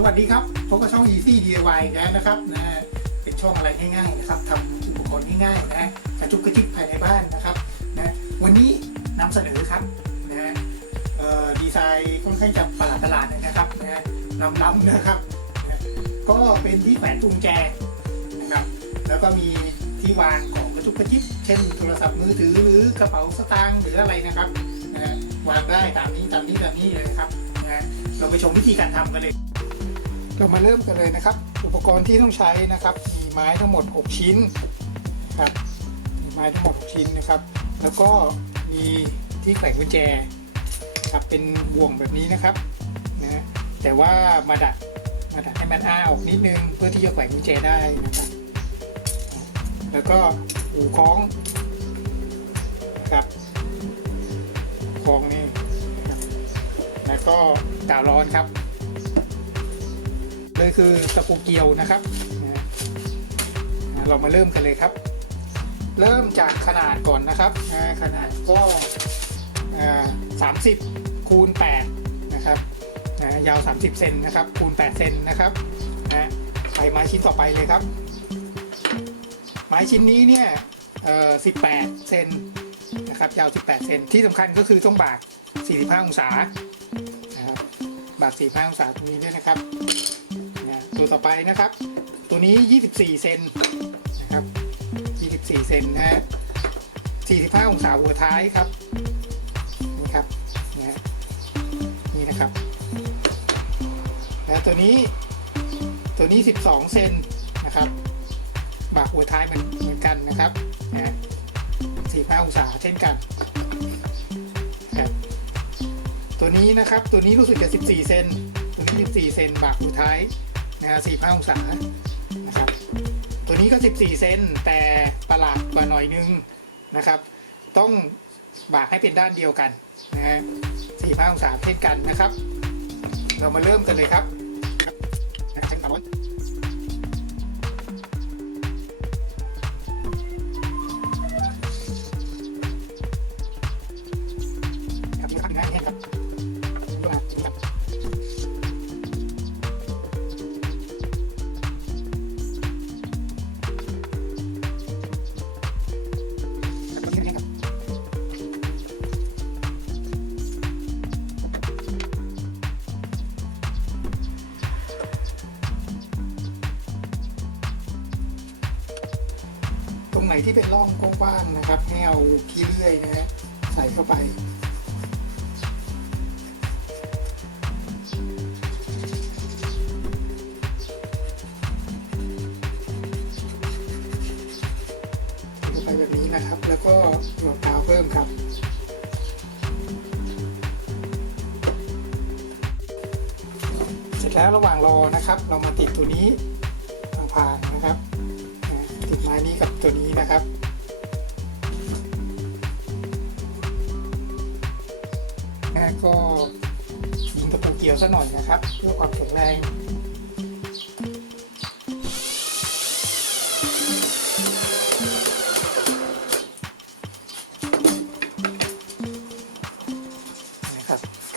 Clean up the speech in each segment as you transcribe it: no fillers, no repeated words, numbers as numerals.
สวัสดีครับพบกับช่อง Easy DIY แล้วนะครับเป็นช่องอะไรง่ายๆนะครับทำอุปกรณ์ง่ายๆกระจุกกระจิกภายในบ้านนะครับวันนี้นำเสนอครับดีไซน์ค่อนข้างจะประหลาดนะครับล้ำๆนะครับก็เป็นที่แขวนกุญแจนะครับแล้วก็มีที่วางของกระจุกกระจิกเช่นโทรศัพท์มือถือหรือกระเป๋าสตางค์หรืออะไรนะครับวางได้ตามนี้เลยครับเราไปชมวิธีการทำกันเลยเรามาเริ่มกันเลยนะครับอุปกรณ์ที่ต้องใช้นะครับมีไม้ทั้งหมด6ชิ้นครับมีไม้ทั้งหมด6ชิ้นนะครับแล้วก็มีที่แขวนกุญแจครับเป็นบ่วงแบบนี้นะครับแต่ว่ามาดัดให้มันอ้าออกนิดนึงเพื่อที่จะแขวนกุญแจได้นะครับแล้วก็หูคล้องนะครับคล้องนี่แล้วก็กาวร้อนครับเลยคือตะปูเกี่ยวนะครับเรามาเริ่มกันเลยครับเริ่มจากขนาดก่อนนะครับขนาดก็30 คูณ 8นะครับยาว30 เซนนะครับคูณ 8 เซนนะครับไปไม้ชิ้นต่อไปเลยครับไม้ชิ้นนี้เนี่ย18 เซนนะครับยาว18 เซนที่สำคัญก็คือต้องบาก45 องศานะครับบาก45 องศาตรงนี้ด้วยนะครับตัวต่อไปนะครับตัวนี้24 เซนนะครับ24 เซนนะฮะ45 องศาหัวท้ายครับนี่ครับนี่นะครับแล้วตัวนี้12 เซนนะครับบากหัวท้ายมันเหมือนกันนะครับ45 องศาเช่นกันครับตัวนี้นะครับตัวนี้รู้สึกจะ14 เซนตัวนี้14 เซนบากหัวท้าย45 องศานะครับตัวนี้ก็14 เซนแต่ประหลาดกว่าหน่อยนึงนะครับต้องบากให้เป็นด้านเดียวกัน45 องศาเช่นกันนะครับเรามาเริ่มกันเลยครับตรงไหนที่เป็นร่องกว้างๆนะครับให้เอาขี้เลื่อยนะฮะใส่เข้าไปแบบนี้นะครับแล้วก็หยอดกาวเพิ่มครับเสร็จแล้วระหว่างรอนะครับเรามาติดตัวนี้พางๆนะครับติดไม้นี้กับตัวนี้นะครับก็ยิงตะปูเกี่ยวซะหน่อยนะครับเพื่อความแข็งแรง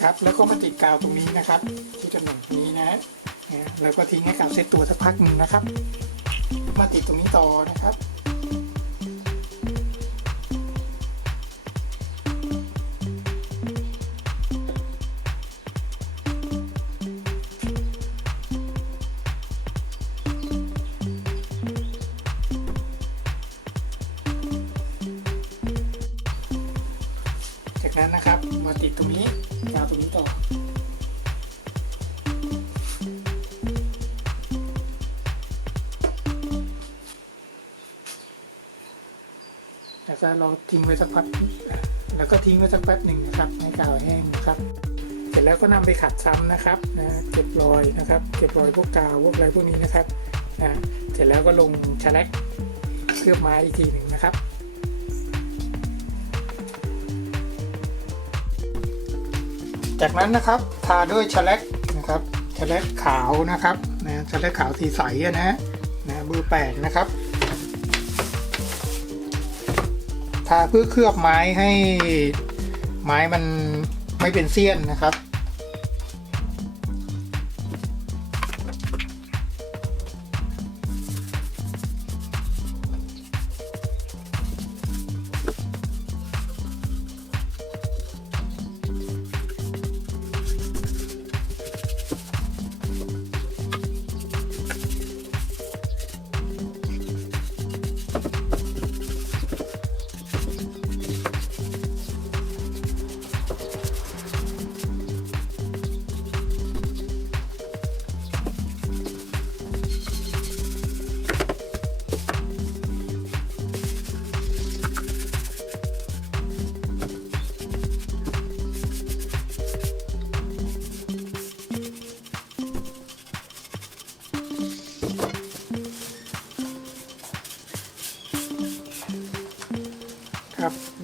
ครับแล้วก็มาติดกาวตรงนี้นะครับที่ตำแหน่งนี้นะแล้วก็ทิ้งให้กาวเซตตัวสักพักหนึ่งนะครับมาติดตรงนี้ต่อนะครับจากนั้นนะครับมาติดตรงนี้กาวตรงนี้ต่อแล้วก็เราทิ้งไว้สักพักแล้วก็ทิ้งไว้สักแป๊บหนึ่งนะครับให้กาวแห้งนะครับเสร็จแล้วก็นำไปขัดซ้ำนะครับเก็บรอยนะครับเก็บรอยพวกกาวพวกอะไรพวกนี้นะครับเสร็จแล้วก็ลงแฉลกเคลือบไม้อีกทีหนึ่งนะครับจากนั้นนะครับทาด้วยแฉลกนะครับแฉลกขาวนะครับแฉลกขาวสีใสนะเบอร์8นะครับทาเพื่อเคลือบไม้ให้ไม้มันไม่เป็นเสี้ยนนะครับ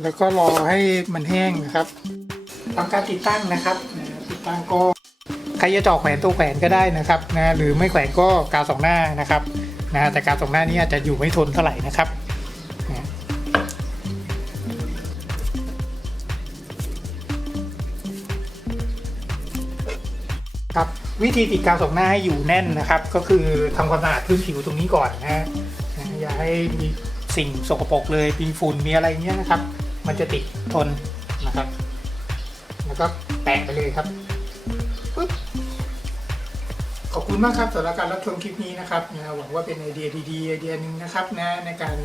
แล้วก็รอให้มันแห้งนะครับทำการติดตั้งนะครับติดตั้งก็ใครจะจ่อแขวนตัวแขวนก็ได้นะครับนะหรือไม่แขวนก็กาวสองหน้านะครับนะแต่กาวสองหน้านี้อาจจะอยู่ไม่ทนเท่าไหร่นะครับครับวิธีติดกาวสองหน้าให้อยู่แน่นนะครับก็คือทำความสะอาดพื้นผิวตรงนี้ก่อนนะอย่าให้มีสิ่งสกปรกเลยมีฝุ่นมีอะไรเงี้ยนะครับมันจะติดทนนะครับแล้วก็แปะไปเลยครับปึ๊บขอบคุณมากครับสำหรับการรับชมคลิปนี้นะครับหวังว่าเป็นไอเดียดีๆไอเดียหนึ่งนะครับในการ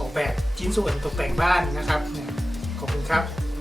ออกแบบชิ้นส่วนตกแต่งบ้านนะครับขอบคุณครับ